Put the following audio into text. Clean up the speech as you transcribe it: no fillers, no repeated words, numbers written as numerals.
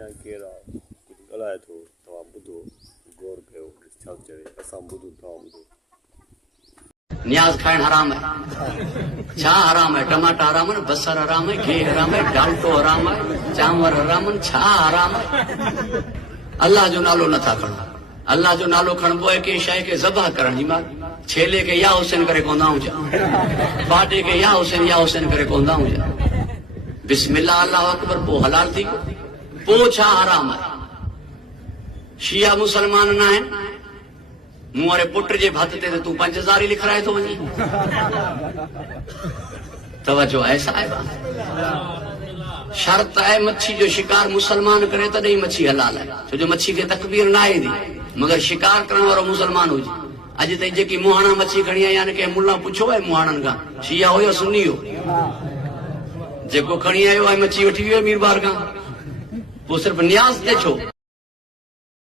या केरा गलाए तो तवा बुधो गौर कयो छा चवे असां बुधो तवा बुधो न्याज खाइण हराम है छा हराम है टमाटा हराम है बसर हराम है घी हराम है डाल्टो हराम है चांवर हराम है छा हराम है अल्लाह जो नालो नथा खणो अल्लाह जो नालो खणबो है के शय के ज़बह करण जी मां छेले के या हुसैन करे कोंदा हुजा बाटे के या हुसैन करे कोंदा हुजा बिस्मिल्लाह अल्लाह अकबर पो हलाल थी पो छा हराम है शिया मुसलमान ना है मुआरे पुट जे भत ते तू 5000 ही लिखराए तो वनी तवज्जो ऐसा है शर्त है मच्छी जो शिकार मुसलमान करे तॾहिं मच्छी हलाल है छो जो मच्छी के तकबीर ना आई थी मगर शिकार करण वारो मुसलमान हुजे अज ताईं जेकी मुहाणा मच्छी खणी आई यानी के मुल्ला पुछो है मुहाणन का शिया हो या सुन्नी हो जेको खणी आयो आहे मच्छी वठी वियो मीरबार का वो सिर्फ न्याज ते छो